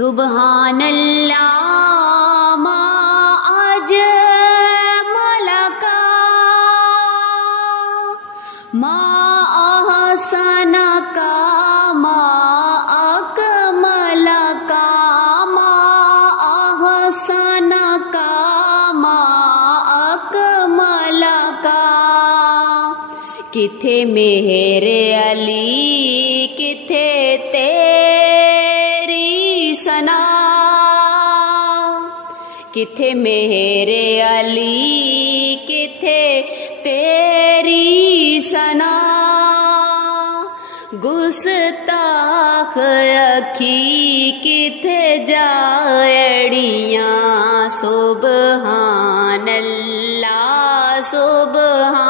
سبحان اللہ ما اجمل کا ما احسن کا ما اکمل کا ما احسن کا ما اکمل کا کتھے مہر علی کتھے تیری ثنا کتھے مہر علی کتھے تیری ثنا گستاخ اکھی کتھے جاڑیاں سبحان اللہ سبحان